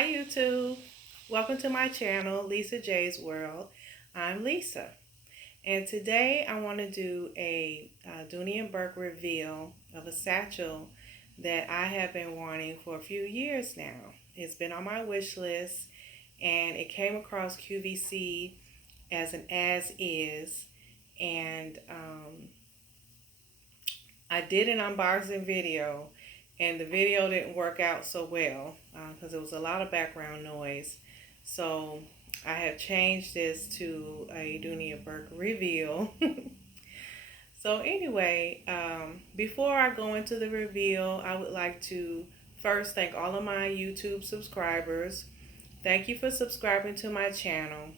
Hi YouTube. Welcome to my channel, Lisa J's World. I'm Lisa. And today I want to do a Dooney Bourke reveal of a satchel that I have been wanting for a few years now. It's been on my wish list and it came across QVC as an as is, and I did an unboxing video, and the video didn't work out so well because there was a lot of background noise. So I have changed this to a Dooney Bourke reveal. So anyway, before I go into the reveal, I would like to first thank all of my YouTube subscribers. Thank you for subscribing to my channel.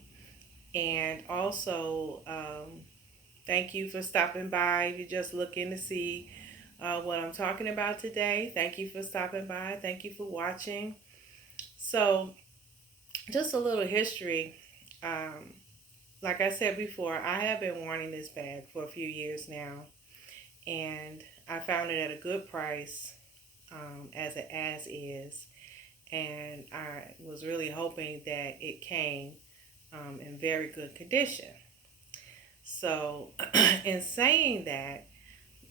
And also, thank you for stopping by. If you're just looking to see what I'm talking about today, thank you for stopping by. Thank you for watching. So, just a little history. Like I said before, I have been wanting this bag for a few years now, and I found it at a good price as an as is, and I was really hoping that it came in very good condition. So, in saying that,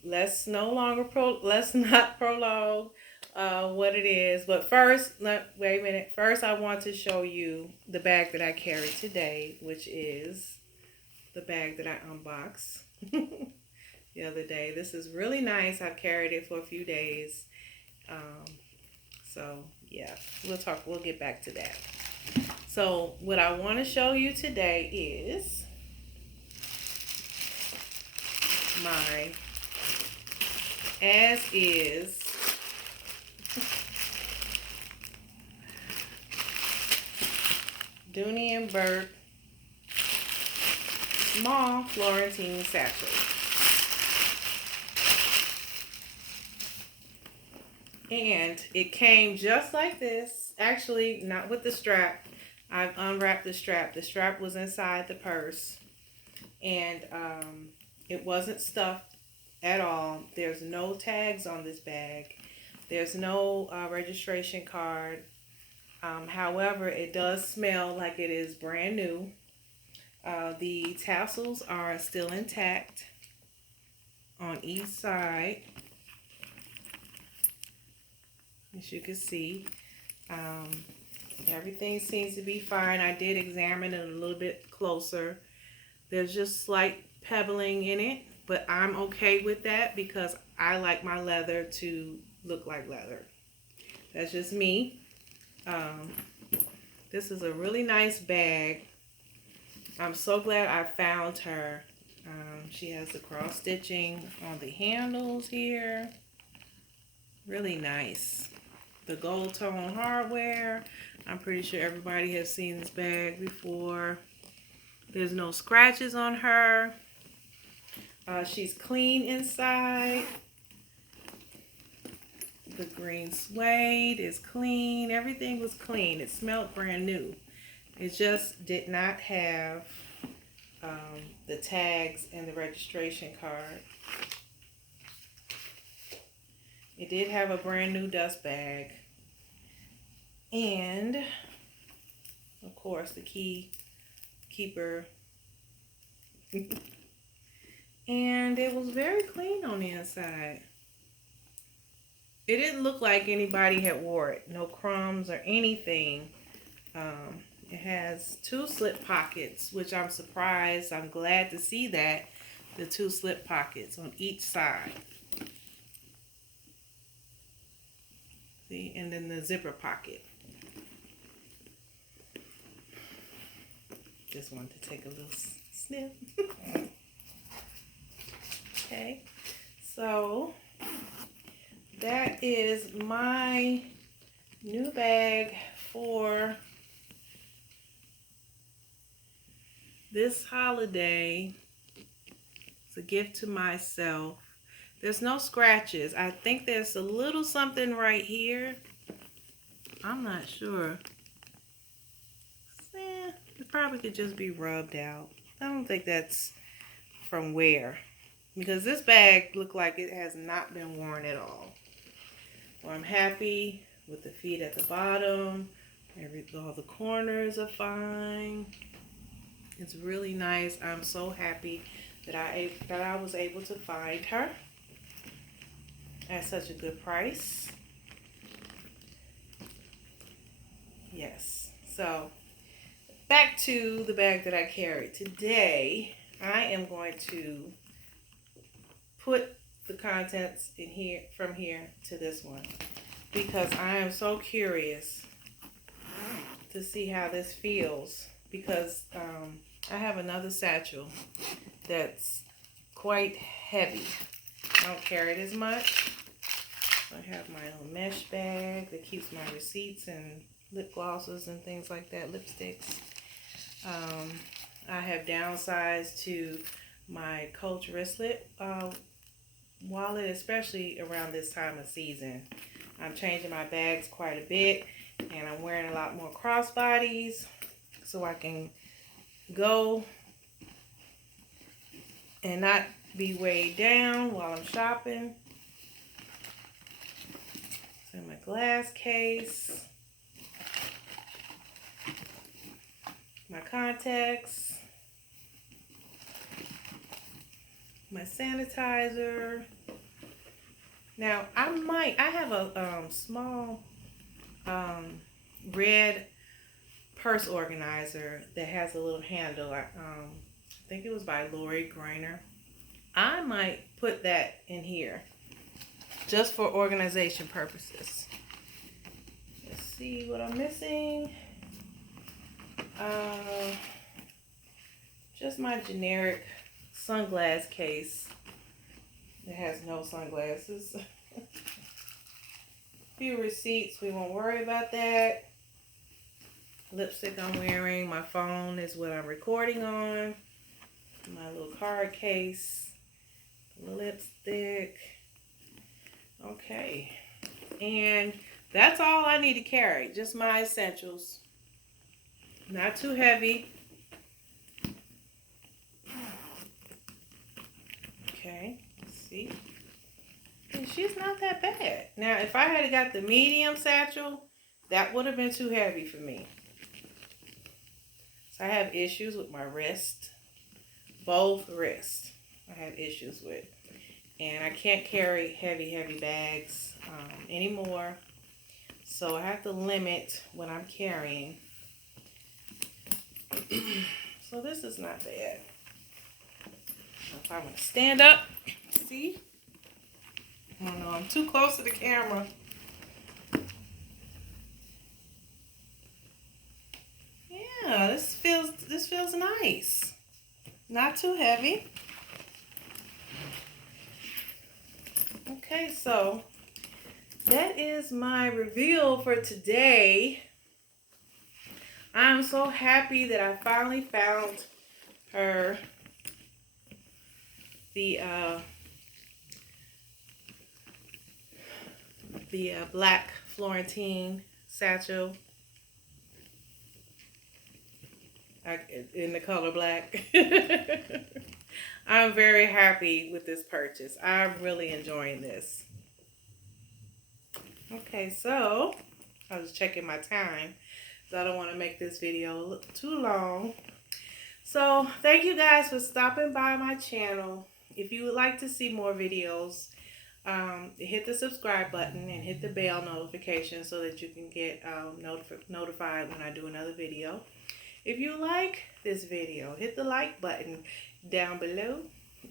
let's not prolong what it is. But first, wait a minute. First, I want to show you the bag that I carry today, which is the bag that I unboxed the other day. This is really nice. I've carried it for a few days. So yeah, we'll get back to that. So what I want to show you today is my as is Dooney Bourke small Florentine satchel. And it came just like this. Actually, not with the strap. I've unwrapped the strap. The strap was inside the purse. And it wasn't stuffed at all. There's no tags on this bag. There's no registration card. However, it does smell like it is brand new. The tassels are still intact on each side, as you can see. Everything seems to be fine. I did examine it a little bit closer. There's just slight pebbling in it, but I'm okay with that because I like my leather to look like leather. That's just me. This is a really nice bag. I'm so glad I found her. She has the cross stitching on the handles here. Really nice. The gold tone hardware. I'm pretty sure everybody has seen this bag before. There's no scratches on her. She's clean inside. The green suede is clean. Everything was clean. It smelled brand new. It just did not have the tags and the registration card. It did have a brand new dust bag. And, of course, the key keeper. And it was very clean on the inside. It didn't look like anybody had wore it. No crumbs or anything. It has 2 slip pockets, which I'm surprised. I'm glad to see that. The 2 slip pockets on each side. See, and then the zipper pocket. Just wanted to take a little sniff. Okay, so that is my new bag for this holiday. It's a gift to myself. There's no scratches. I think there's a little something right here. I'm not sure. It probably could just be rubbed out. I don't think that's from wear, because this bag looked like it has not been worn at all. Well, I'm happy with the feet at the bottom. They're All the corners are fine. It's really nice. I'm so happy that I was able to find her at such a good price. Yes. So back to the bag that I carried today. I am going to put the contents in here, from here to this one, because I am so curious to see how this feels, because I have another satchel that's quite heavy. I don't carry it as much. I have my own mesh bag that keeps my receipts and lip glosses and things like that, lipsticks. I have downsized to my Coach wristlet wallet, especially around this time of season. I'm changing my bags quite a bit, and I'm wearing a lot more crossbodies so I can go and not be weighed down while I'm shopping. So my glass case, my contacts, my sanitizer. Now I have a small red purse organizer that has a little handle. I think it was by Lori Greiner. I might put that in here just for organization purposes. Let's see what I'm missing. Just my generic sunglass case. It has no sunglasses. Few receipts, we won't worry about that. Lipstick I'm wearing. My phone is what I'm recording on. My little card case. Lipstick. Okay. And that's all I need to carry. Just my essentials. Not too heavy. Okay. See? And she's not that bad. Now, if I had got the medium satchel, that would have been too heavy for me. So I have issues with my wrist. Both wrists I have issues with. And I can't carry heavy bags anymore. So I have to limit what I'm carrying. So this is not bad. If I want to stand up, see? I don't know, I'm too close to the camera. Yeah, this feels nice. Not too heavy. Okay, so that is my reveal for today. I'm so happy that I finally found her the black Florentine satchel in the color black. I'm very happy with this purchase. I'm really enjoying this. Okay, so I was checking my time, so I don't want to make this video look too long. So thank you guys for stopping by my channel. If you would like to see more videos, hit the subscribe button and hit the bell notification so that you can get notified when I do another video. If you like this video, hit the like button down below.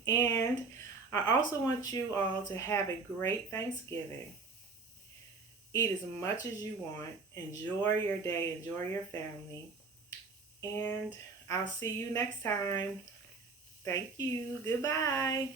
And I also want you all to have a great Thanksgiving. Eat as much as you want. Enjoy your day. Enjoy your family. And I'll see you next time. Thank you. Goodbye.